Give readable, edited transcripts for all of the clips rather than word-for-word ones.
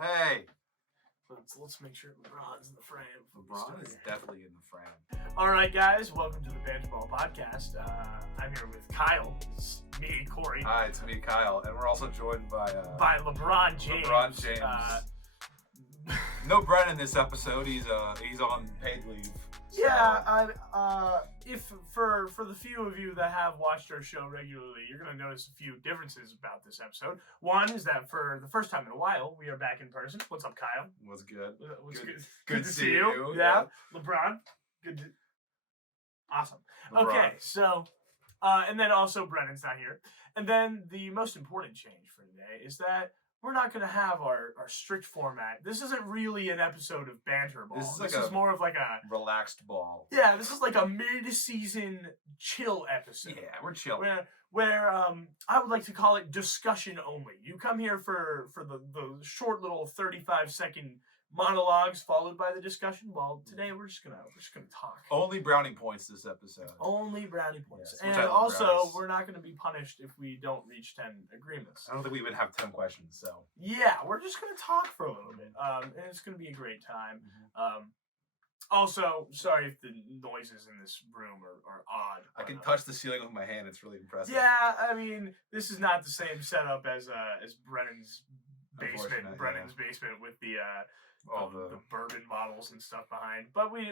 Hey! Let's make sure LeBron's in the frame. LeBron is definitely in the frame. All right, guys, welcome to the Banter podcast. I'm here with Kyle. It's me, Korey. Hi, it's me, Kyle, and we're also joined by LeBron James. LeBron James. No Brennan this episode. He's on paid leave. So. Yeah, if for the few of you that have watched our show regularly, you're gonna notice a few differences about this episode. One is that for the first time in a while, we are back in person. What's up, Kyle? What's good? What's good? Good to see you. Yeah. LeBron. Good. Awesome. LeBron. Okay, so, and then also Brennan's not here. And then the most important change for today is that we're not going to have our strict format. This isn't really an episode of Banter Ball. This is more of like a relaxed ball. Yeah, this is like a mid-season chill episode. Yeah, we're chill. Where I would like to call it discussion only. You come here for the short little 35-second monologues followed by the discussion. Well, today we're just gonna talk. Only brownie points this episode. Only brownie points. Yes, and also, we're not gonna be punished if we don't reach 10 agreements. I don't think we even have 10 questions, so. Yeah, we're just gonna talk for a little bit. And it's gonna be a great time. Also, sorry if the noises in this room are odd. I can touch the ceiling with my hand. It's really impressive. Yeah, I mean, this is not the same setup as Brennan's basement. Brennan's basement with the bourbon bottles and stuff behind. But we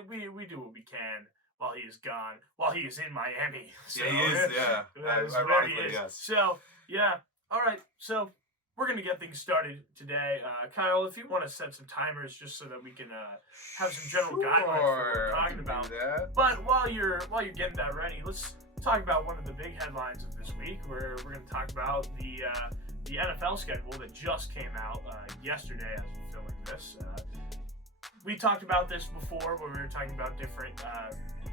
do what we can while he is gone. While he is in Miami. So, yeah, he is. Yeah, ironically, yes. So yeah, all right. So we're gonna get things started today. Kyle, if you want to set some timers just so that we can have some general guidelines for what we're talking about. But while you're getting that ready, let's talk about one of the big headlines of this week. We're gonna talk about the NFL schedule that just came out yesterday as we're filming this. We talked about this before when we were talking about different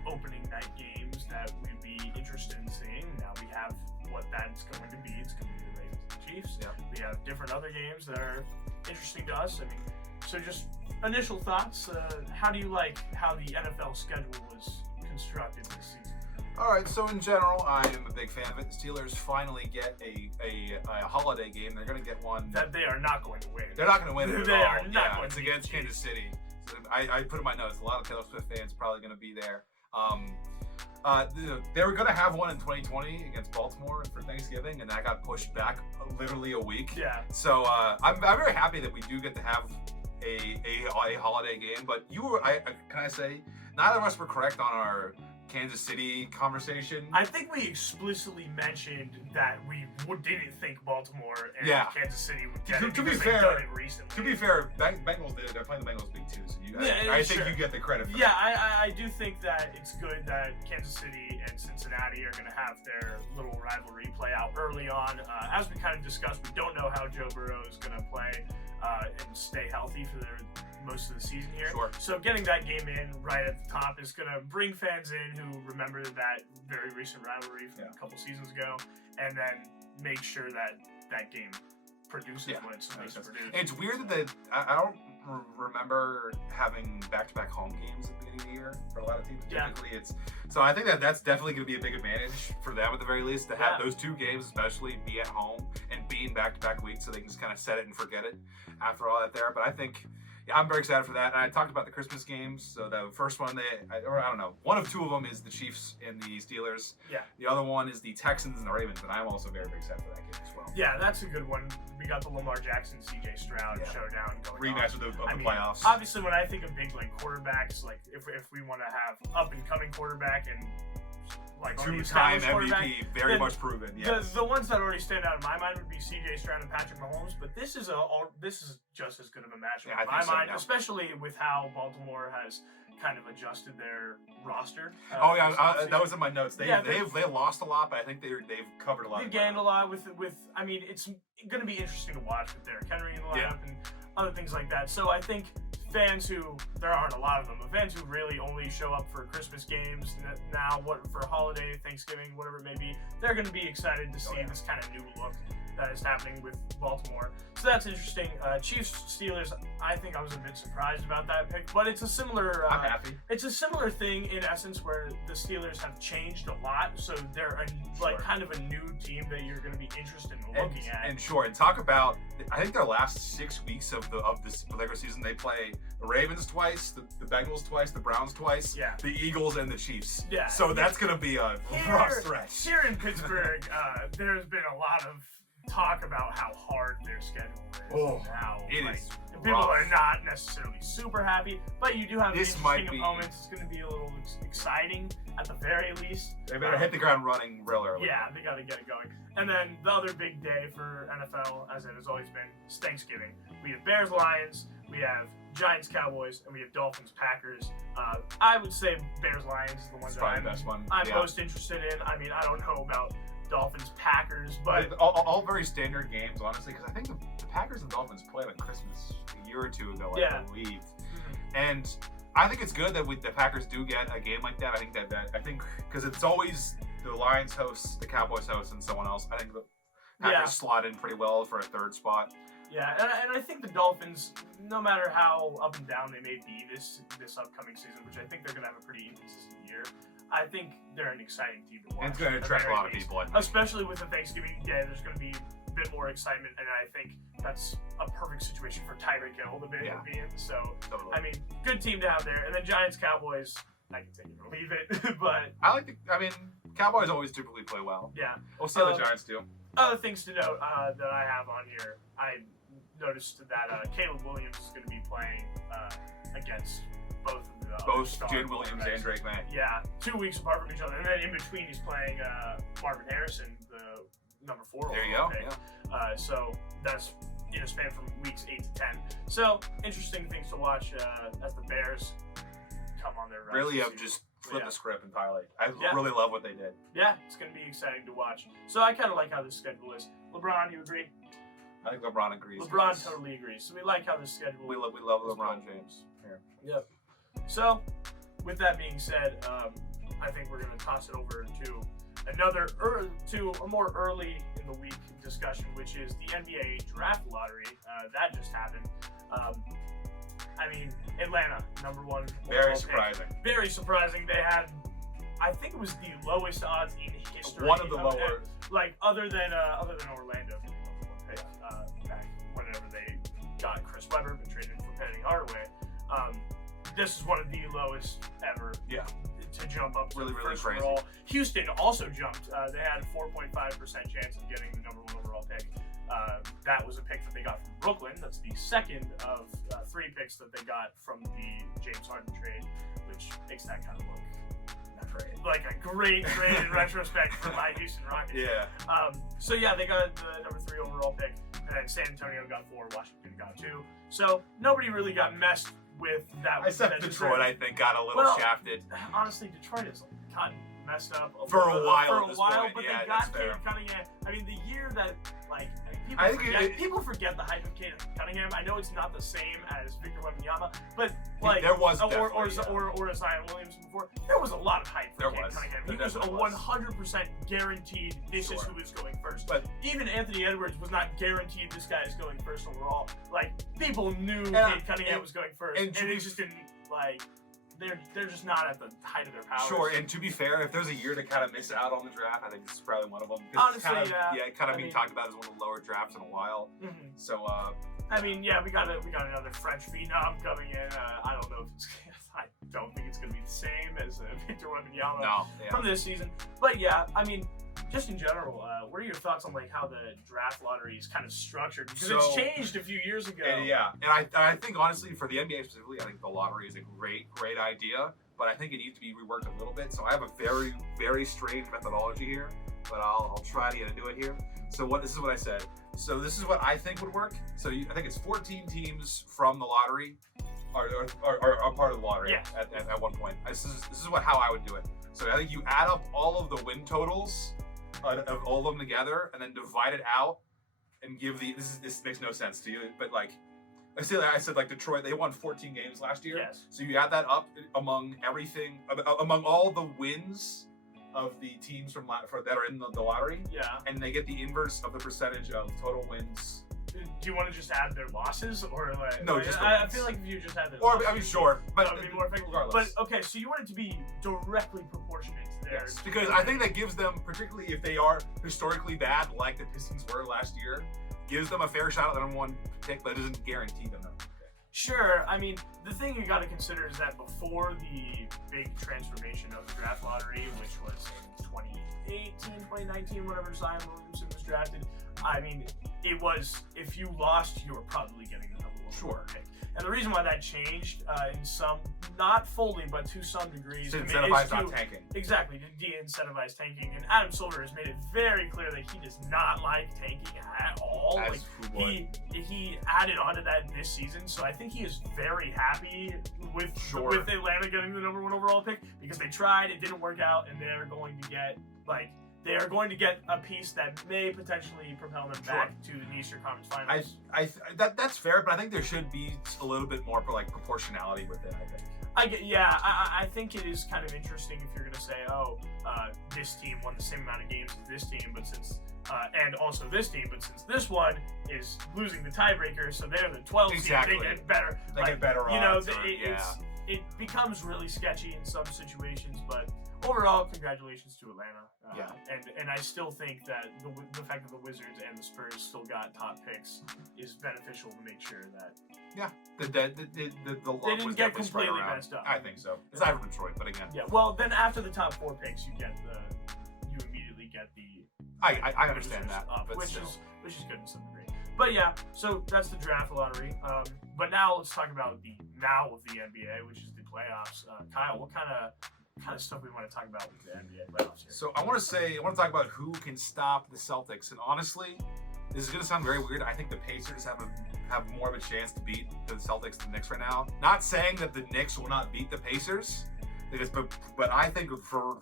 opening night games that we'd be interested in seeing. Now we have what that's going to be. It's going to be the Ravens and Chiefs. Yeah. We have different other games that are interesting to us. I mean, so just initial thoughts. How do you like how the NFL schedule was constructed this season? All right, so in general, I am a big fan of it. The Steelers finally get a holiday game. They're going to get one that they are not going to win. They're not going to win it at all. They are not going it's to against Kansas City. So I put in my notes. A lot of Taylor Swift fans probably going to be there. They were going to have one in 2020 against Baltimore for Thanksgiving, and that got pushed back literally a week. Yeah. So I'm very happy that we do get to have a holiday game. But can I say, neither of us were correct on our Kansas City conversation. I think we explicitly mentioned that we didn't think Baltimore and Kansas City would get it. To be fair, done it recently. To be fair, Bengals did it. They're playing the Bengals big too, so I think you get the credit for that. I do think that it's good that Kansas City and Cincinnati are going to have their little rivalry play out early on. As we kind of discussed, we don't know how Joe Burrow is going to play and stay healthy for most of the season here. Sure. So getting that game in right at the top is going to bring fans in who remember that very recent rivalry from a couple seasons ago, and then make sure that game produces what it's supposed to produce. And it's weird that I don't remember having back-to-back home games at the beginning of the year for a lot of teams. Typically, so I think that's definitely going to be a big advantage for them at the very least to have those two games, especially be at home and be in back-to-back weeks, so they can just kind of set it and forget it after all that there. But I think. Yeah, I'm very excited for that. And I talked about the Christmas games. So the first one, I don't know, one of two of them is the Chiefs and the Steelers. Yeah. The other one is the Texans and the Ravens, and I'm also very, very excited for that game as well. Yeah, that's a good one. We got the Lamar Jackson, CJ Stroud showdown going rematch of the playoffs. Obviously, when I think of big quarterbacks, like if we want to have up and coming quarterback and like two-time MVP, very much proven. Yes. The ones that already stand out in my mind would be CJ Stroud and Patrick Mahomes, but this is just as good of a matchup in my mind, especially with how Baltimore has kind of adjusted their roster. That was in my notes. They've lost a lot, but I think they've covered a lot. They've gained a lot with. I mean, it's going to be interesting to watch with Derrick Henry in the lineup and other things like that. So I think fans there aren't a lot of them, but fans who really only show up for Christmas games now, for holiday, Thanksgiving, whatever it may be, they're going to be excited to see this kind of new look that is happening with Baltimore. So that's interesting. Chiefs-Steelers, I think I was a bit surprised about that pick, but it's a similar... I'm happy. It's a similar thing in essence where the Steelers have changed a lot, so they're kind of a new team that you're going to be interested in looking at. And sure, and talk about, I think their last 6 weeks of this regular season, they play the Ravens twice, the Bengals twice, the Browns twice, the Eagles, and the Chiefs. Yeah. So that's going to be a rough stretch. Here in Pittsburgh, there's been a lot of talk about how hard their schedule is. Oh, now. It is People rough. are not necessarily super happy, but you do have This interesting might be- opponents. It's going to be a little exciting at the very least. They better hit the ground running real early. Yeah, they got to get it going. And then the other big day for NFL, as it has always been, is Thanksgiving. We have Bears-Lions, we have Giants-Cowboys, and we have Dolphins-Packers. I would say Bears-Lions is the one It's that probably the best one. I'm most interested in. I mean, I don't know about Dolphins-Packers, but... All very standard games, honestly, because I think the Packers and Dolphins played on Christmas a year or two ago, I believe. Mm-hmm. And I think it's good that the Packers do get a game like that. I think because it's always the Lions host, the Cowboys host, and someone else. I think the Packers slot in pretty well for a third spot. Yeah, and I think the Dolphins, no matter how up and down they may be this upcoming season, which I think they're going to have a pretty inconsistent year, I think they're an exciting team to watch. And it's going to attract a lot of people, I think. Especially with the Thanksgiving day, there's going to be a bit more excitement, and I think that's a perfect situation for Tyreek Hill to be in. So, totally. I mean, good team to have there. And then Giants-Cowboys, I can take it or leave it, but... Cowboys always typically play well. Yeah. We'll see how the Giants do. Other things to note that I have on here, I noticed that Caleb Williams is going to be playing against both Jade Williams and Drake May. Yeah, 2 weeks apart from each other, and then in between he's playing Marvin Harrison, the number 4. There you go. Pick. Yeah. So that's in a span from weeks 8 to 10. So interesting things to watch as the Bears come on their run. Really have just flipped the script entirely. I really love what they did. Yeah, it's going to be exciting to watch. So I kind of like how this schedule is. LeBron, you agree? I think LeBron agrees. LeBron totally agrees. So we like how this schedule. We love LeBron James here. Yep. So, with that being said, I think we're going to toss it over to a more early in the week discussion, which is the NBA draft lottery. That just happened. I mean, Atlanta, number 1. Very surprising. Very surprising. They had, I think it was the lowest odds in history. One of the lower. Other than Orlando, back whenever they got Chris Webber and traded for Penny Hardaway. This is one of the lowest ever. Yeah. To jump up to really first crazy. overall. Houston also jumped. They had a 4.5% chance of getting the number 1 overall pick. That was a pick that they got from Brooklyn. That's the second of 3 picks that they got from the James Harden trade, which makes that kind of look not great. Like a great trade in retrospect for my Houston Rockets. Yeah. So yeah, they got the number 3 overall pick, and then San Antonio got 4, Washington got 2. So nobody really got messed with that. Except Detroit, I think, got a little shafted. Honestly, Detroit has gotten messed up for a while. But they got Cade Cunningham. I mean, the year that people forget the hype of Cade Cunningham. I know it's not the same as Victor Wembanyama, but there was or Zion Williamson before. There was a lot of hype for Cade Cunningham. He was a 100% guaranteed. This is who is going first. But even Anthony Edwards was not guaranteed. This guy is going first overall. Like people knew Cade Cunningham was going first, and it just didn't like. They're just not at the height of their powers. Sure, and to be fair, if there's a year to kind of miss out on the draft, I think this is probably one of them. Honestly, being talked about as one of the lower drafts in a while. Mm-hmm. So, I mean, we got another French phenom coming in. I don't know if it's. I don't think it's going to be the same as Victor Wembanyama from this season. But yeah, I mean, just in general, what are your thoughts on like how the draft lottery is kind of structured? Because it's changed a few years ago. And I think honestly for the NBA specifically, I think the lottery is a great idea, but I think it needs to be reworked a little bit. So I have a very, very strange methodology here, but I'll try to do it here. So this is what I said. So this is what I think would work. So I think it's 14 teams from the lottery are part of the lottery at one point. This is how I would do it. So I think you add up all of the win totals of all of them together, and then divide it out, and give this makes no sense to you, but like I said like Detroit, they won 14 games last year. Yes. So you add that up among everything, among all the wins of the teams that are in the lottery. Yeah. And they get the inverse of the percentage of total wins. Do you want to just add their losses, or like? No, just. I feel like if you just had their losses, I mean, sure, but that would be more effective. Regardless. But okay, so you want it to be directly proportionate to theirs. Yes, because I think that gives them, particularly if they are historically bad, like the Pistons were last year, gives them a fair shot at the number one pick, but doesn't guarantee them that. Sure. I mean, the thing you got to consider is that before the big transformation of the draft lottery, which was in 2018, 2019, whenever Zion Williamson was drafted, I mean, it was, if you lost, you were probably getting the number one pick. And the reason why that changed in some, not fully, but to some degrees, to incentivize not tanking. Exactly, to de-incentivize tanking. And Adam Silver has made it very clear that he does not like tanking at all. He added on to that this season, so I think he is very happy with Atlanta getting the number one overall pick, because they tried, it didn't work out, and they're going to get a piece that may potentially propel them back to the Eastern Conference Finals. That's fair, but I think there should be a little bit more proportionality with it. I think it is kind of interesting if you're going to say, this team won the same amount of games as this team, but since and also this team, but since this one is losing the tiebreaker, so they're the 12th seed, they get better. They get better odds. It becomes really sketchy in some situations, but overall, congratulations to Atlanta. And I still think that the fact that the Wizards and the Spurs still got top picks is beneficial to make sure that. Yeah, the they didn't get completely messed up. I think so. Aside from Detroit, but again. Yeah. Well, then after the top 4 picks, you immediately get the. I understand that, but which is good in some degree. But yeah, so that's the draft lottery. But now let's talk about the now of the NBA, which is the playoffs. Kyle, what kind of stuff we want to talk about with the NBA playoffs here? So I want to talk about who can stop the Celtics, and honestly, this is going to sound very weird. I think the Pacers have more of a chance to beat the Celtics than the Knicks right now. Not saying that the Knicks will not beat the Pacers, but I think for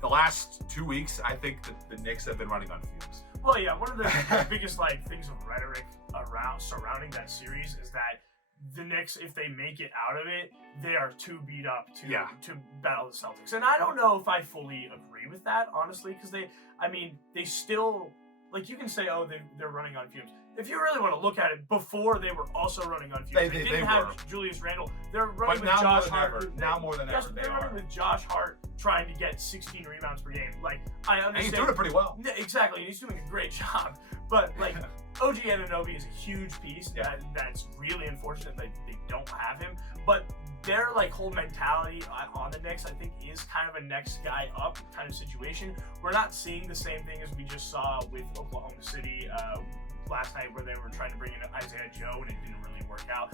the last 2 weeks, I think that the Knicks have been running on fumes. Well, yeah, one of the biggest things of rhetoric surrounding that series is that the Knicks, if they make it out of it, they are too beat up to battle the Celtics. And I don't know if I fully agree with that, honestly, because they still, you can say, they're running on fumes. If you really want to look at it, before they were also running on fumes. They didn't have Julius Randle. They're running with Josh Hart. Now more than ever, they're running with Josh Hart trying to get 16 rebounds per game. I understand. And he's doing it pretty well. Exactly, and he's doing a great job. But, OG Anunoby is a huge piece. That's really unfortunate that they don't have him. But their whole mentality on the Knicks, I think, is kind of a next guy up kind of situation. We're not seeing the same thing as we just saw with Oklahoma City last night, where they were trying to bring in Isaiah Joe and it didn't really work out.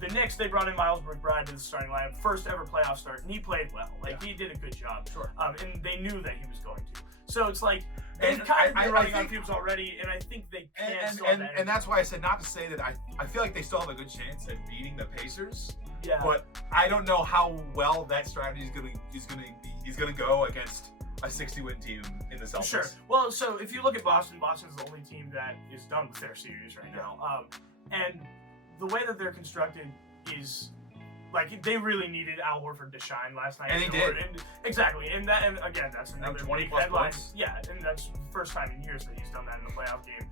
The Knicks, they brought in Miles McBride to the starting lineup, first ever playoff start, and he played well. He did a good job. Sure. And they knew that he was going to. So it's they've kind of been running on fumes already, and I think they can still have that. And that's why I said, not to say that I feel like they still have a good chance at beating the Pacers. Yeah. But I don't know how well that strategy is gonna go against a 60-win team in the Celtics. Sure. Well, so if you look at Boston's the only team that is done with their series right now. And the way that they're constructed is they really needed Al Horford to shine last night. And he did. Exactly. And again, that's another 20 big plus headline. points. Yeah, and that's the first time in years that he's done that in a playoff game.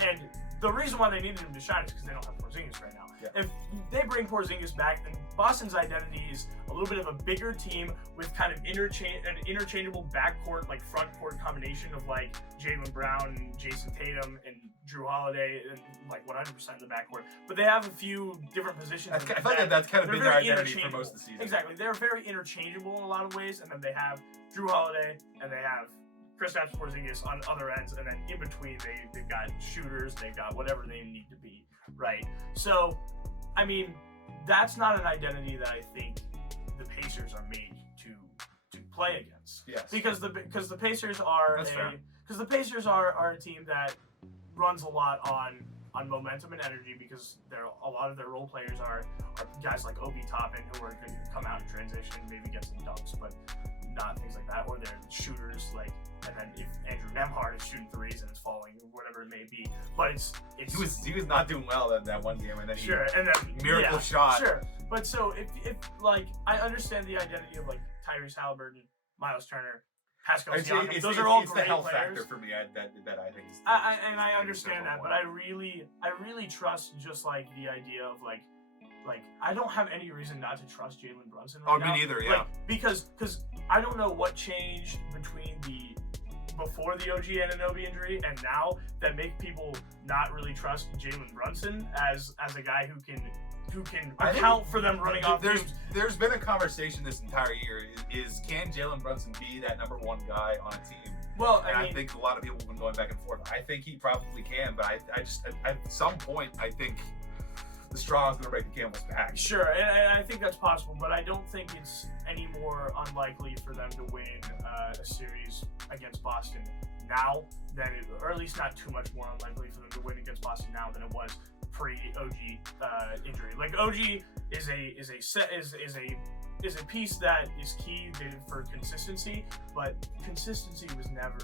And the reason why they needed him to shine is because they don't have Porzingis right now. Yeah. If they bring Porzingis back, then Boston's identity is a little bit of a bigger team with kind of an interchangeable backcourt, front court combination of Jaylen Brown and Jason Tatum and Drew Holiday and 100% in the backcourt. But they have a few different positions. I feel like that's kind of been their identity for most of the season. Exactly. They're very interchangeable in a lot of ways, and then they have Drew Holiday and they have Kristaps Porzingis on other ends, and then in between they've got shooters, they've got whatever they need to be, right? So, that's not an identity that I think the Pacers are made to play against. Yes. Because the Pacers are a team that runs a lot on momentum and energy, because a lot of their role players are guys like Obi Toppin, who are going to come out in transition, maybe get some dunks, but not things like that, or they're shooters, and then if Andrew Nembhard is shooting threes and it's falling, whatever it may be, but it's he was not doing well that one game, and then miracle shot. Sure, but so if I understand the identity of Tyrese Halliburton Miles Turner, Pascal It's Siakam. Those are all it's great the health players. factor for me that I think is. I understand that, but I really trust just like the idea of like I don't have any reason not to trust Jalen Brunson right now. Me neither. Yeah. Like, because I don't know what changed between before the OG Anunoby injury and now that make people not really trust Jalen Brunson as a guy who can account for them running off. There's been a conversation this entire year is can Jalen Brunson be that number one guy on a team? Well, I think a lot of people have been going back and forth. I think he probably can, but I just at some point I think the straw is going to break the camel's back. Sure, and I think that's possible, but I don't think it's any more unlikely for them to win a series against Boston now than or at least not too much more unlikely for them to win against Boston now than it was pre-OG injury. Like OG is a piece that is key for consistency, but consistency was never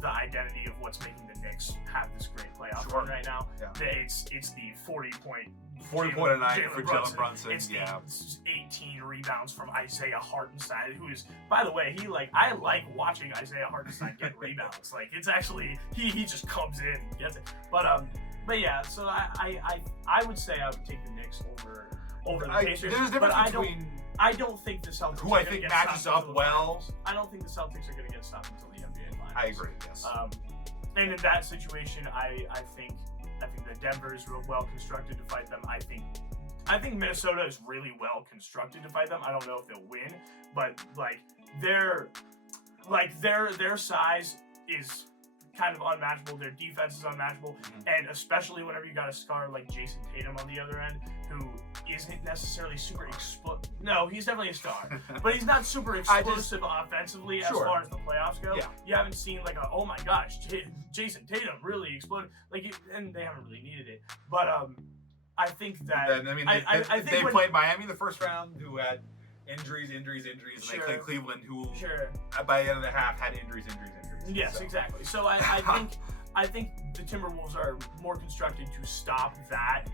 the identity of what's making the Knicks have this great playoff run right now. Yeah. It's the 40 point a night for Jalen Brunson. It's the 18 rebounds from Isaiah Hartenstein, who is, by the way, I like watching Isaiah Hartenstein get rebounds. Like it's actually he just comes in and gets it. But yeah, so I would say I would take the Knicks over the Pacers. There's a difference between I don't think the Celtics who I think matches up well. I don't think the Celtics are going to get stopped until the NBA Finals. I agree. Yes. And in that situation, I think that Denver is real well constructed to fight them. I think Minnesota is really well constructed to fight them. I don't know if they'll win, but their size is kind of unmatchable. Their defense is unmatchable, and especially whenever you got a star like Jason Tatum on the other end, who isn't necessarily super explosive. No, he's definitely a star, but he's not super explosive offensively as far as the playoffs go. Yeah. You haven't seen oh my gosh, Jason Tatum really exploded. And they haven't really needed it. But I think that I think they played Miami in the first round, who had injuries, and they played Cleveland, who by the end of the half had injuries. Yes, exactly. So I think the Timberwolves are more constructed to stop that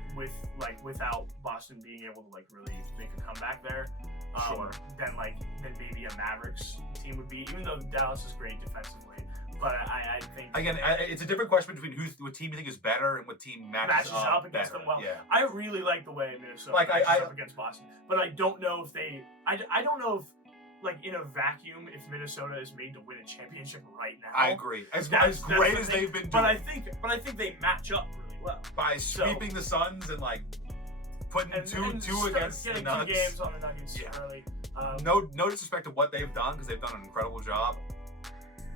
without Boston being able to really make a comeback there. Than maybe a Mavericks team would be, even though Dallas is great defensively. But I think again, it's a different question between what team you think is better and what team matches up against them well. Yeah. I really like the way Minnesota matches up against Boston, but I don't know if I don't know if in a vacuum, if Minnesota is made to win a championship right now. I agree. As great as they've been doing. But I think they match up really well. By sweeping the Suns and putting two against the Nuggets. 2 games on the Nuggets early. No disrespect to what they've done, because they've done an incredible job.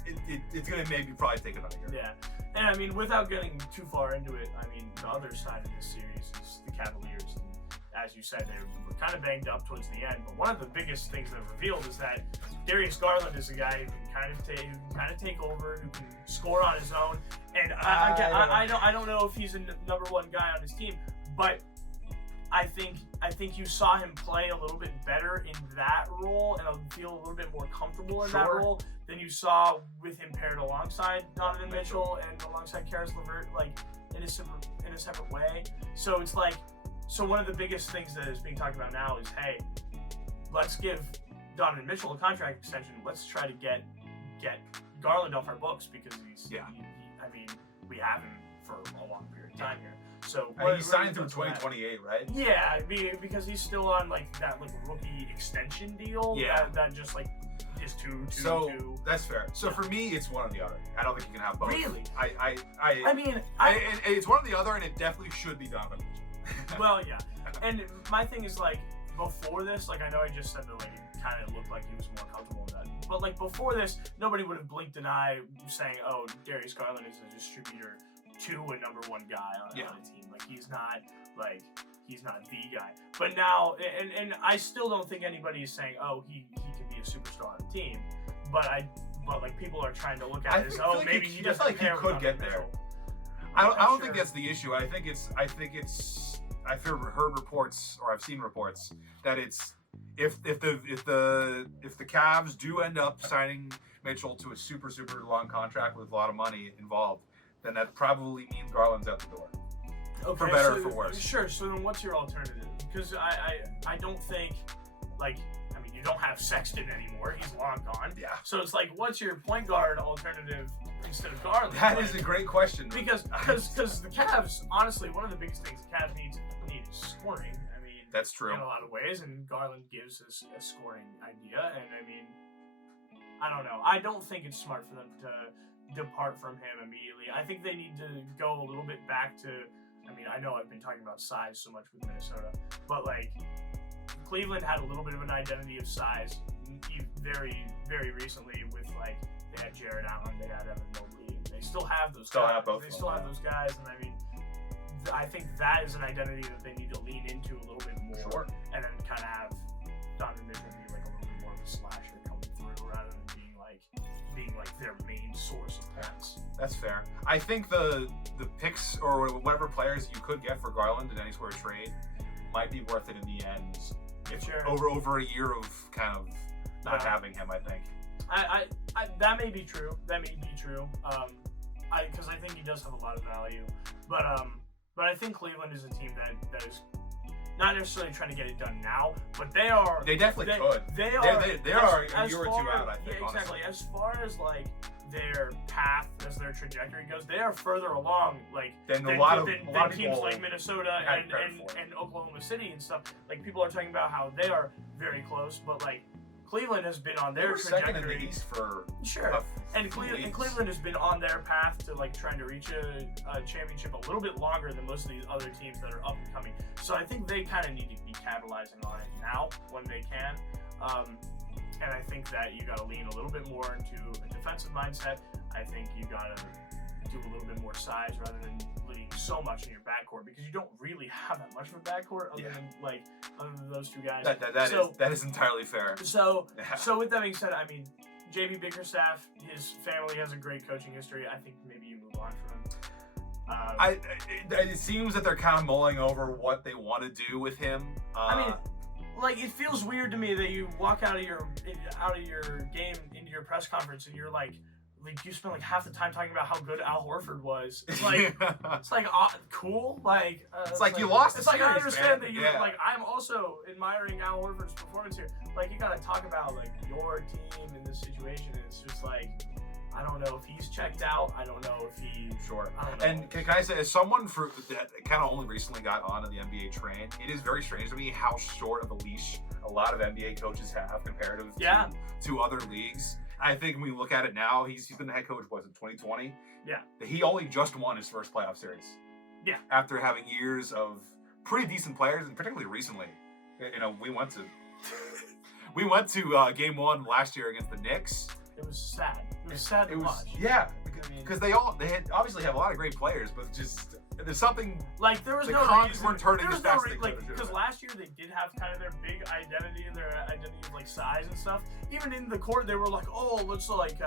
It's going to maybe probably take another year. Yeah. And without getting too far into it, the other side of this series is the Cavaliers. As you said, they were kind of banged up towards the end, but one of the biggest things that revealed is that Darius Garland is a guy who can kind of take over, who can score on his own. And I don't know if he's a number one guy on his team, but I think you saw him play a little bit better in that role and feel a little bit more comfortable in that role than you saw with him paired alongside Donovan Mitchell and alongside Karis LeVert, in a separate way. So it's so one of the biggest things that is being talked about now is, hey, let's give Donovan Mitchell a contract extension. Let's try to get Garland off our books, because we have him for a long period of time here. So he's signed through 2028, right? Yeah, because he's still on that rookie extension deal. Yeah. That just is two. That's fair. So for me, it's one or the other. I don't think you can have both. Really? It's one or the other, and it definitely should be Donovan. Well, yeah. And my thing is before this, I know I just said that it kind of looked like he was more comfortable in that. But before this, nobody would have blinked an eye saying, "Oh, Darius Garland is a distributor to a number one guy on a team." He's not the guy. But now, and I still don't think anybody is saying, "Oh, he can be a superstar on the team." But people are trying to look at it as, maybe he doesn't care. He could get there. I don't think that's the issue. I've heard reports, or I've seen reports, that it's if the Cavs do end up signing Mitchell to a super long contract with a lot of money involved, then that probably means Garland's out the door. Okay, for better or for worse. Sure. So then, what's your alternative? Because I don't think you don't have Sexton anymore. He's long gone. Yeah. So it's like, what's your point guard alternative instead of Garland? That is a great question. Because the Cavs, honestly, one of the biggest things the Cavs need is scoring. I mean, that's true in a lot of ways, and Garland gives us a scoring idea. And I mean, I don't know. I don't think it's smart for them to depart from him immediately. I think they need to go a little bit back to. I mean, I know I've been talking about size so much with Minnesota, but like Cleveland had a little bit of an identity of size very, very recently with like they had Jared Allen, they had Evan Mobley. They still have those guys. They still have those guys, and I mean, I think that is an identity that they need to lean into a little bit more, sure. And then kind of have Donovan Mitchell be like a little bit more of a slasher coming through rather than being like their main source of points. That's fair. I think the picks or whatever players you could get for Garland in any sort of trade might be worth it in the end. If over a year of kind of not having him, I think. I that may be true. That may be true. Because I think he does have a lot of value. But I think Cleveland is a team that is not necessarily trying to get it done now, but they are. They definitely could. They are a year or two out, I think. Yeah, exactly. Honestly. As far as like their path, as their trajectory goes, they are further along than a lot of teams like Minnesota and Oklahoma City and stuff. Like people are talking about how they are very close, but like Cleveland has been on their trajectory. Second in the East for and Cleveland has been on their path to like trying to reach a championship a little bit longer than most of these other teams that are up and coming. So I think they kind of need to be capitalizing on it now when they can. And I think that you got to lean a little bit more into a defensive mindset. I think you got to do a little bit more size rather than leaning so much in your backcourt because you don't really have that much of a backcourt other than those two guys. That is entirely fair. So with that being said, I mean, JB Bickerstaff, his family has a great coaching history. I think maybe you move on from him. It seems that they're kind of mulling over what they want to do with him. I mean, like it feels weird to me that you walk out of your game into your press conference and you're like you spend like half the time talking about how good Al Horford was. It's like cool. Like it's like you lost. It's like I understand that you like I'm also admiring Al Horford's performance here. Like you got to talk about like your team in this situation. And it's just like I don't know if he's checked out. I don't know if he. Sure. And can I say, as someone that kind of only recently got onto the NBA train, it is very strange to me how short of a leash a lot of NBA coaches have comparative to other leagues. I think when we look at it now, he's been the head coach, in 2020? Yeah. He only just won his first playoff series. Yeah. After having years of pretty decent players, and particularly recently. You know, we went to game one last year against the Knicks. It was sad. It was sad to watch. Yeah, because they obviously have a lot of great players, but just there's something like there was the no Cons reason. weren't turning There as was fast no as they could. because last year they did have kind of their big identity and their identity of like size and stuff. Even in the court, they were like, oh, let's like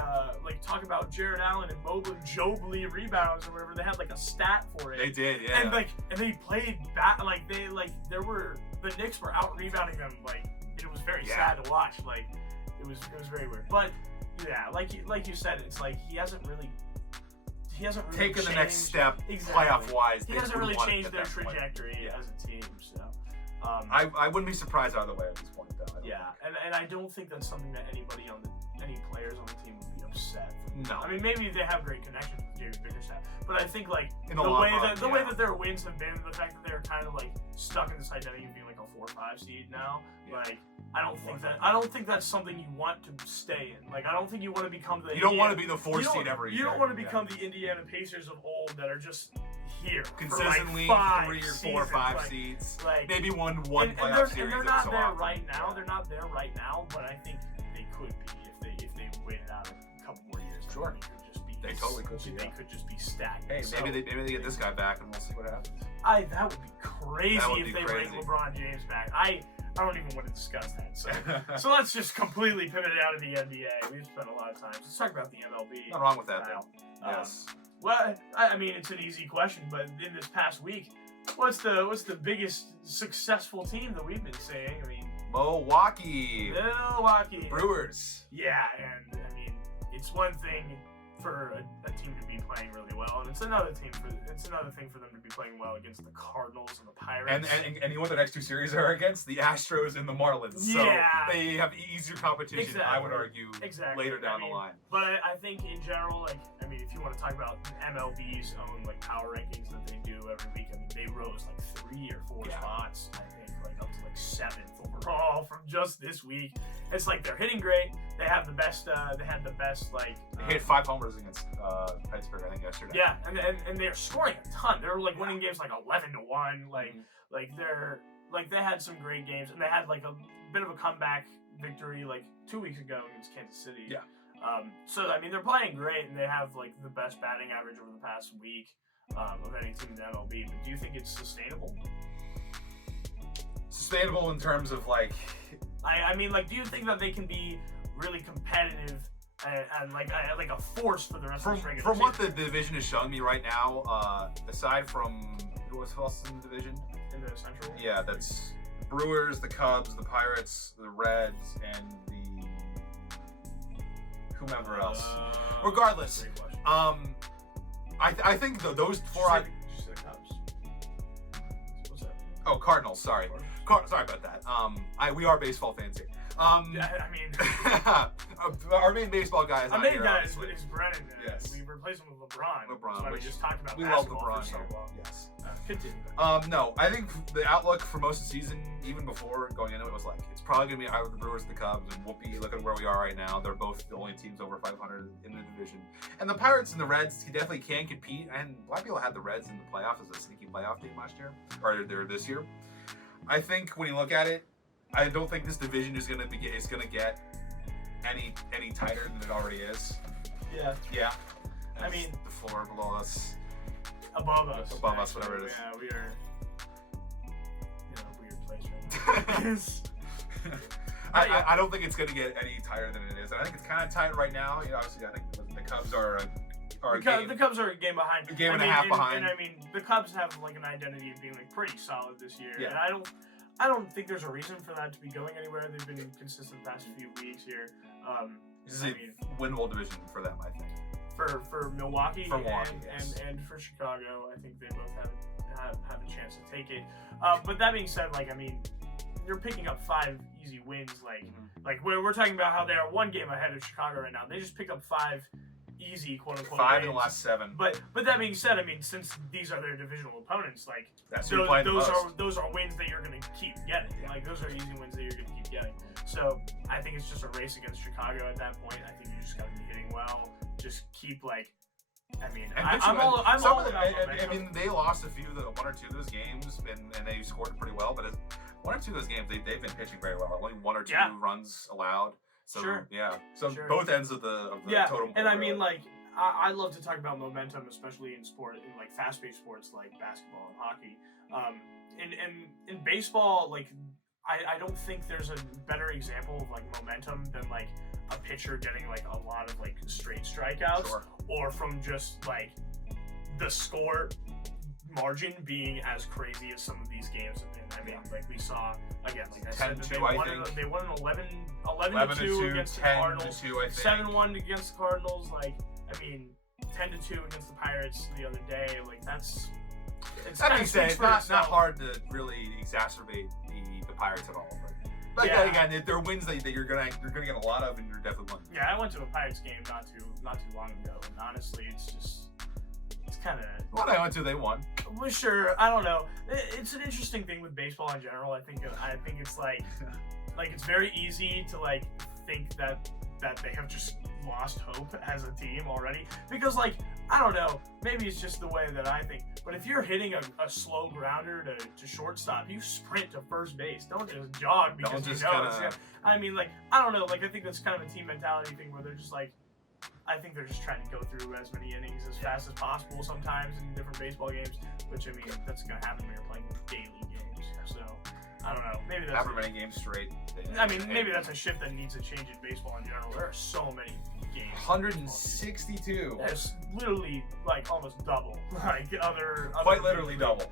talk about Jared Allen and Mobley rebounds or whatever. They had like a stat for it. They did, yeah. And they played back the Knicks were out rebounding them. Like it was very sad to watch. Like it was very weird. But yeah, like you said, it's like he hasn't really taken the next step playoff wise. He hasn't really changed their trajectory as a team. So I wouldn't be surprised either way at this point, though. And I don't think that's something that any players on the team would be upset. No. I mean, maybe they have great connections with David Bickerstaff, but I think like in the way that their wins have been, the fact that they're kind of like stuck in this identity of being like a 4 or 5 seed now, like I don't think that's something you want to stay in. Like I don't think you want to become the. You don't want to be the 4 seed every year. You don't want to become the Indiana Pacers of old that are just here consistently for like 3 or 4 or 5 seeds. Like maybe one playoff series. And they're not there right now. They're not there right now, but I think they could be if they waited out a couple more years. Sure. They totally could be. They could just be stagnant. Hey, maybe they get this guy back and we'll see what happens. That would be crazy if they bring LeBron James back. I don't even want to discuss that. So so let's just completely pivot it out of the NBA. We've spent a lot of time. Let's talk about the MLB. Nothing wrong with that, though. Yes. Well, I mean, it's an easy question, but in this past week, what's the biggest successful team that we've been seeing? I mean, Milwaukee Brewers. Brewers. Yeah, and I mean, it's one thing for a team to be playing really well, and it's another thing for them to be playing well against the Cardinals and the Pirates. And you know what the next two series are against? The Astros and the Marlins. So they have easier competition, I would argue, later down the line. But I think in general, like, I mean, if you want to talk about MLB's own like power rankings that they do every week, I mean, they rose like 3 or 4 spots, I think, like up to like 7th overall from just this week. It's like they're hitting great. They have the best. They had the best like. They hit 5 homers against Pittsburgh, I think, yesterday. Yeah, and they're scoring a ton. They're like winning games like 11-1. Like they had some great games, and they had like a bit of a comeback victory like 2 weeks ago against Kansas City. Yeah. So I mean, they're playing great, and they have like the best batting average over the past week of any team in the MLB. But do you think it's sustainable? Sustainable in terms of like. I mean, like, do you think that they can be really competitive and like a force for the rest of the regular season? From what the division is showing me right now, aside from who else in the division? In the Central? Yeah, that's Brewers, the Cubs, the Pirates, the Reds, and the whomever else. Regardless, I think those 4. Did you say the Cubs? What's that? Oh, Cardinals. Sorry. Sorry about that. We are baseball fans here. Yeah, I mean, our main baseball guy is our not main here. guy is Brennan. Yes. We replaced him with LeBron. LeBron, That's why we just talked about we love basketball LeBron for so here. long. Yes. Continue. No, I think the outlook for most of the season, even before going into it, was like it's probably gonna be either the Brewers, the Cubs, and whoopee. Look at where we are right now. They're both the only teams over 500 in the division. And the Pirates and the Reds, he definitely can compete. And a lot of people had the Reds in the playoffs as a sneaky playoff team last year, or this year. I think when you look at it, I don't think this division is gonna get any tighter than it already is. Yeah. Yeah. I mean, the floor below us. Above us. Above us, whatever it is. Yeah, we are in a weird place right now. I don't think it's gonna get any tighter than it is. And I think it's kind of tight right now. You know, obviously, I think the Cubs are the Cubs are a game behind. A game and a half behind. And I mean, the Cubs have like an identity of being like pretty solid this year. Yeah. And I don't think there's a reason for that to be going anywhere. They've been consistent the past few weeks here. This is a winnable division for them, I think. For Milwaukee, yes. and for Chicago, I think they both have a chance to take it. But that being said, like, I mean, you're picking up 5 easy wins. Like we're talking about how they are 1 game ahead of Chicago right now. They just picked up 5 easy quote unquote 5 wins. in the last 7. But that being said, I mean, since these are their divisional opponents, like those are wins that you're gonna keep getting. Yeah. Like those are easy wins that you're gonna keep getting. So I think it's just a race against Chicago at that point. I think you just gotta be hitting well. Just keep like. I mean, I'm all about momentum. I mean, they lost a few, 1 or 2 of those games, and they scored pretty well. But 1 or 2 of those games, they've been pitching very well. Only 1 or 2 runs allowed. So both ends of the totem pole. And I mean, like, I love to talk about momentum, especially in sport, in like fast-paced sports like basketball and hockey. In baseball, like, I don't think there's a better example of like momentum than like a pitcher getting like a lot of like straight strikeouts, or from just like the score margin being as crazy as some of these games have been. I mean, like we saw again, like I said, they won an 11-2 against the Cardinals, 7-1 against the Cardinals. Like, I mean, 10-2 against the Pirates the other day. Like that's. That being said, it's not hard to really exacerbate the Pirates at all. But again, they're wins that you're gonna get a lot of, and you're definitely winning. Yeah, I went to a Pirates game not too long ago, and honestly, it's kind of. What I went to, they won. Well, sure, I don't know. It's an interesting thing with baseball in general. I think it's like it's very easy to like think that they have just lost hope as a team already, because like I don't know, maybe it's just the way that I think, but if you're hitting a slow grounder to shortstop, you sprint to first base. Don't just jog because I mean, like, I don't know, like I think that's kind of a team mentality thing where they're just like, I think they're just trying to go through as many innings as fast as possible sometimes in different baseball games, which I mean, that's going to happen when you're playing daily games. So I don't know. Maybe that's many games straight. I mean, maybe that's a shift that needs to change in baseball in general. There are so many games. 162. That's literally like almost double. Like other quite literally double.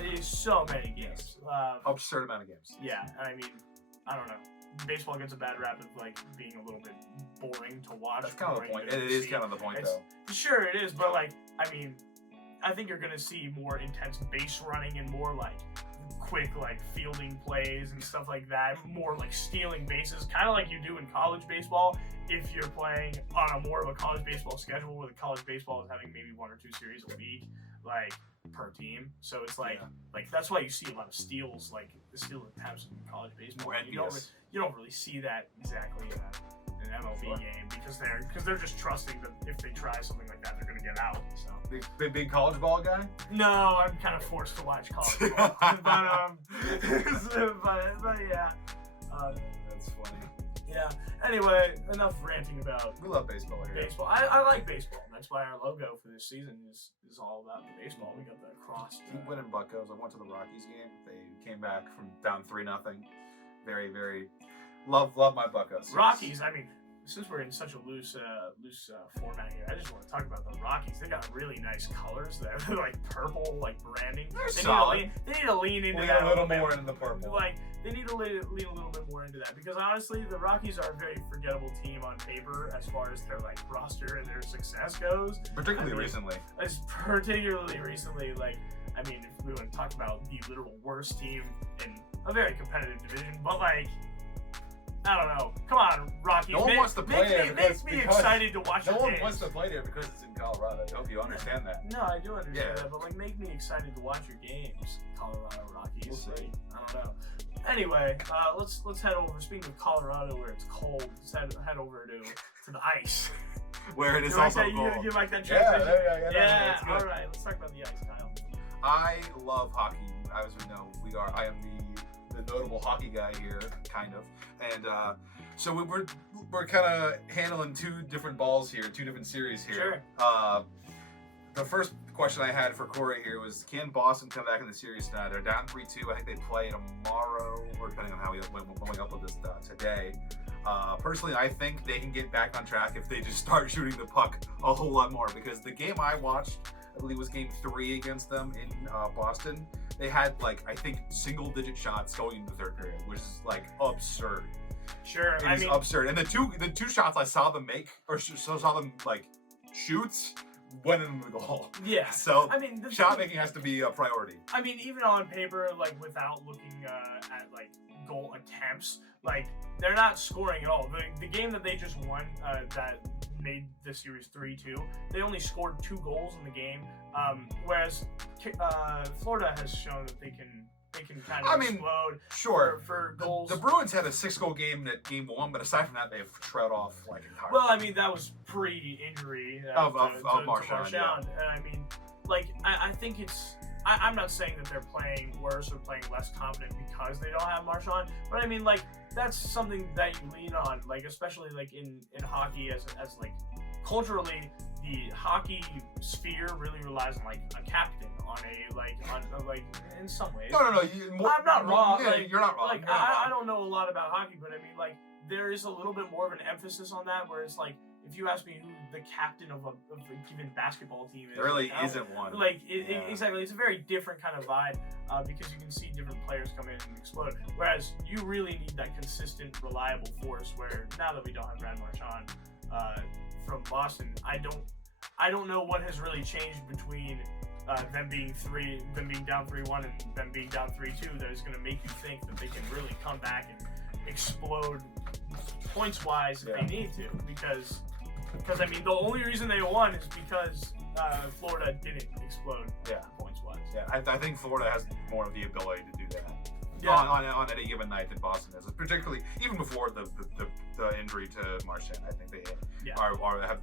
It's so many games. Absurd amount of games. Yeah, I mean, I don't know. baseball gets a bad rap of like being a little bit boring to watch. That's kind of the point. It is kind of the point, though. Sure, it is, but like, I mean, I think you're gonna see more intense base running and more like quick like fielding plays and stuff like that. More like stealing bases, kind of like you do in college baseball. If you're playing on a more of a college baseball schedule, where the college baseball is having maybe 1 or 2 series a week, like per team, so it's like that's why you see a lot of steals, like the steal attempts in college baseball. You don't really see that exactly in an MLB game because they're just trusting that if they try something like that, they're gonna get out. So big college ball guy? No, I'm kind of forced to watch college ball, but yeah. That's funny. Yeah. Anyway, enough ranting about. We love baseball here. Baseball. I like baseball. That's why our logo for this season is all about the baseball. We got the cross. Keep winning, Buccos. I went to the Rockies game. They came back from down 3-0. Very, very love my Buccos. Rockies. I mean, since we're in such a loose format here, I just want to talk about the Rockies. They got really nice colors. They're like purple, like branding. They're solid. They need to lean into that a little more into the purple. Like they need to lean a little bit more into that because honestly, the Rockies are a very forgettable team on paper as far as their like roster and their success goes. Particularly recently. Like I mean, if we want to talk about the literal worst team in a very competitive division, but like. I don't know. Come on, Rockies. No one wants to play there. Makes me excited to watch. No one wants to play there because it's in Colorado. I hope you understand that. No, I do understand that, but like, make me excited to watch your games, Colorado Rockies. We'll see. I don't know. Anyway, let's head over. Speaking of Colorado, where it's cold, let's head over to the ice. Where it is also cold. You like that transition? Yeah. All right, let's talk about the ice, Kyle. I love hockey. As we know, I am the notable hockey guy here, kind of. And so we're kind of handling 2 different balls here, 2 different series here. Sure. The first question I had for Korey here was, can Boston come back in the series tonight? They're down 3-2. I think they play tomorrow, or depending on how we're going up with this today. Personally, I think they can get back on track if they just start shooting the puck a whole lot more. Because the game I watched, I believe, was Game 3 against them in Boston. They had, like, I think, single-digit shots going into the third period, which is, like, absurd. Sure, It is absurd. And the two shots I saw them make, or saw them, like, shoots, went in the goal. Yeah. So, I mean, shot making has to be a priority. I mean, even on paper, like, without looking at, like, goal attempts, like, they're not scoring at all. The game that they just won, that made the series 3-2, they only scored 2 goals in the game, whereas Florida has shown that they can kind of explode for goals. The Bruins had a 6-goal game at Game 1, but aside from that, they've trailed off like entirely. Well, I mean, that was pre-injury of Marchand. Yeah. And I mean, like, I think it's. I'm not saying that they're playing worse or playing less confident because they don't have Marchand, but I mean, like, that's something that you lean on, like, especially like in hockey as like culturally, the hockey sphere really relies on like a captain on in some ways. No. I'm not wrong. Yeah, like, you're not wrong. Like I don't know a lot about hockey, but I mean, like, there is a little bit more of an emphasis on that, where it's like, if you ask me who the captain of a given basketball team is, there really isn't one. Like, exactly, it's a very different kind of vibe because you can see different players come in and explode. Whereas you really need that consistent, reliable force. Where now that we don't have Brad Marchand from Boston, I don't know what has really changed between them being down 3-1 and them being down 3-2 that is going to make you think that they can really come back and explode points-wise if they need to, because I mean, the only reason they won is because Florida didn't explode points-wise. Yeah, I think Florida has more of the ability to do that on any given night than Boston does, particularly even before the injury to Marchand. I think they have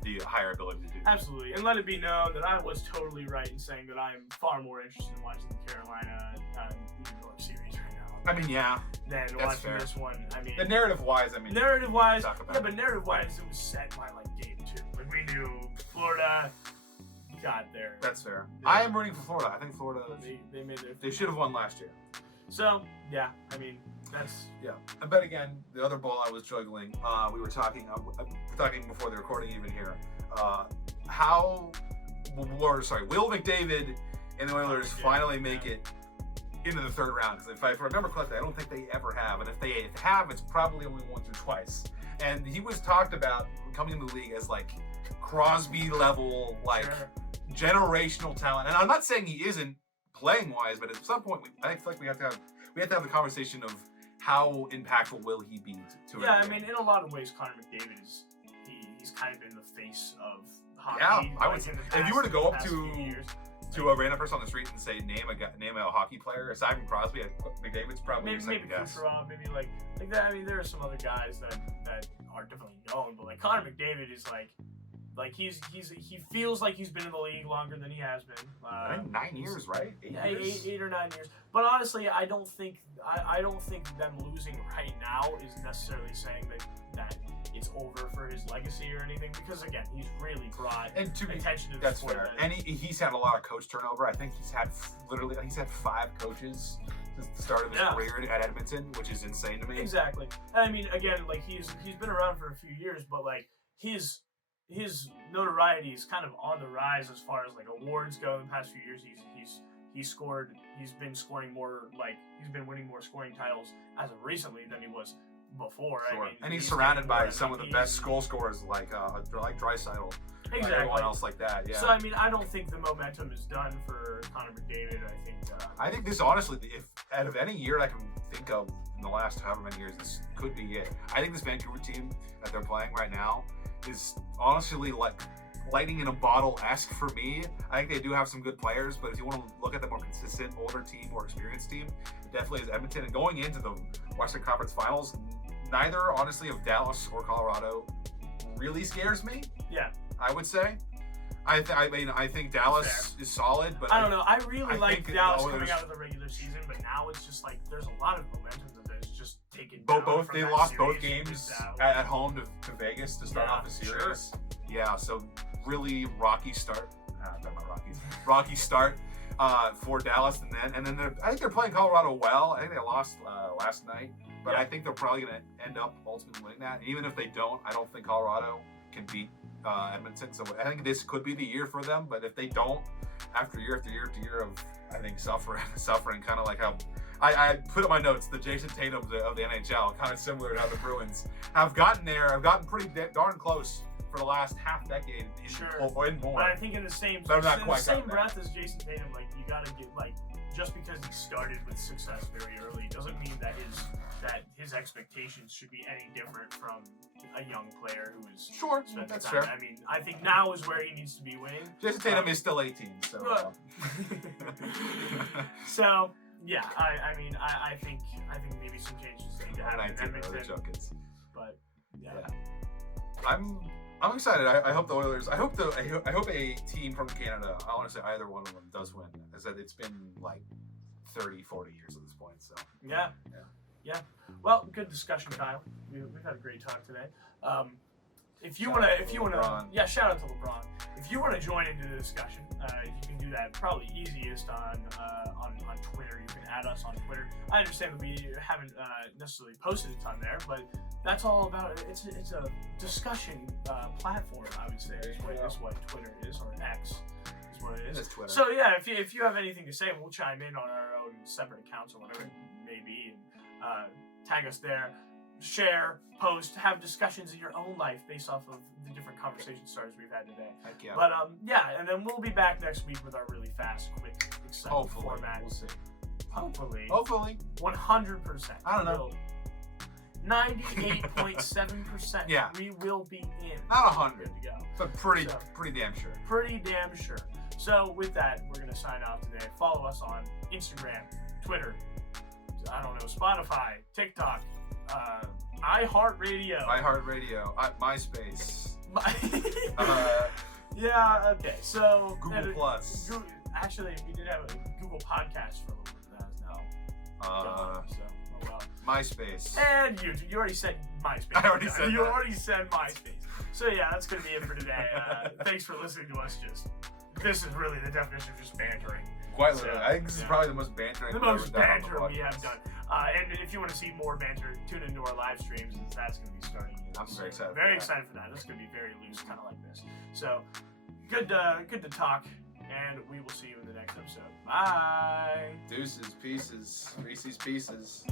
the higher ability to do that. Absolutely, and let it be known that I was totally right in saying that I'm far more interested in watching the Carolina New York series right now. I mean, yeah. Than watching this one. I mean, the narrative-wise, but narrative-wise, it was set by like Game 2. Like, we knew Florida got there. That's fair. I am rooting for Florida. I think Florida. They made their. They should have won last year. So yeah, I mean, that's But again, the other ball I was juggling. We were talking before the recording even here. Will McDavid and the Oilers finally make it into the third round. Because if I remember correctly, I don't think they ever have. And if they have, it's probably only once or twice. And he was talked about coming into the league as like Crosby level, like generational talent. And I'm not saying he isn't playing wise, but at some point, I feel like we have to have the conversation of how impactful will he be to Yeah, I mean, in a lot of ways, Connor McDavid is he's kind of been the face of hockey. Yeah, I would say if you were to go up to a random person on the street and say name a hockey player aside from Crosby, McDavid's probably your second guess. Kucherov, maybe like that. I mean, there are some other guys that are definitely known, but like Connor McDavid is like he feels like he's been in the league longer than he has been. 9 years, right? 8 or 9 years. But honestly, I don't think them losing right now is necessarily saying that it's over for his legacy or anything, because again, he's really brought attention to the sport. Fair. And he's had a lot of coach turnover. I think he's had 5 coaches since the start of his career at Edmonton, which is insane to me. Exactly. I mean, again, like he's been around for a few years, but like his notoriety is kind of on the rise as far as like awards go. In the past few years, he's been winning more scoring titles as of recently than he was before. Sure. I mean, and he's surrounded by some of the best goal scorers like Draisaitl. Exactly. Everyone else like that, yeah. So I mean, I don't think the momentum is done for Connor McDavid. I think this, honestly, if out of any year I can think of in the last however many years, this could be it. I think this Vancouver team that they're playing right now is honestly like lightning in a bottle-esque for me. I think they do have some good players, but if you want to look at the more consistent, older team, more experienced team, it definitely is Edmonton. And going into the Western Conference Finals, neither, honestly, of Dallas or Colorado really scares me. Yeah. I would say. I think Dallas is solid, but I don't know. I really like Dallas coming out of the regular season, but now it's just like there's a lot of momentum that is just taken down. They lost both games at home to Vegas to start off the series. Sure. Yeah, so really rocky start. Rocky start for Dallas, and then I think they're playing Colorado well. I think they lost last night, but I think they're probably going to end up ultimately winning that. And even if they don't, I don't think Colorado can beat Edmonton. So I think this could be the year for them. But if they don't, after year of I think suffering, kind of like how I put in my notes, the Jason Tatums of the NHL, kind of similar to how the Bruins have gotten there. Have gotten pretty darn close for the last half decade, or more. But I think in the same breath as Jason Tatum, like you gotta get like just because he started with success very early doesn't mean that his expectations should be any different from a young player who is that's fair. I mean, I think now is where he needs to be winning. Jason Tatum is still 18, so. So yeah, I mean, I think maybe some changes need to happen in Edmonton. But yeah. I'm excited. I hope the Oilers. I hope a team from Canada. I want to say either one of them does win. I said it's been like 30, 40 years at this point. So yeah. Well, good discussion, Kyle. We've had a great talk today. If you wanna, shout out to LeBron. If you wanna join into the discussion, you can do that probably easiest on Twitter. You can add us on Twitter. I understand that we haven't necessarily posted a ton there, but that's all about it. It's a discussion platform, I would say. Is what Twitter is, or X is what it is. Twitter. So yeah, if you have anything to say, we'll chime in on our own separate accounts or whatever it may be, and tag us there. Share, post, have discussions in your own life based off of the different conversation starters we've had today. Heck yeah. But and then we'll be back next week with our really fast, quick, exciting format. We'll see. Hopefully. 100%. I don't know. 98.7%. Yeah. We will be in. Not 100 to go. But pretty damn sure. Pretty damn sure. So with that, we're gonna sign off today. Follow us on Instagram, Twitter, Spotify, TikTok. iHeartRadio. MySpace. Yeah, okay. So Google Plus. Actually, we did have a Google Podcast for a little bit. That is now gone, so well. MySpace. And YouTube. You already said MySpace. I already said that. You already said MySpace. So yeah, that's gonna be it for today. Thanks for listening to us. This is really the definition of just bantering. Quite literally. I think this is probably the most bantering. The most banter we have done. And if you want to see more banter, tune into our live streams. That's going to be starting. I'm very excited. Very excited for that. That's going to be very loose, kind of like this. So good to talk, and we will see you in the next. next episode. Bye. Deuces, pieces, Reese's Pieces.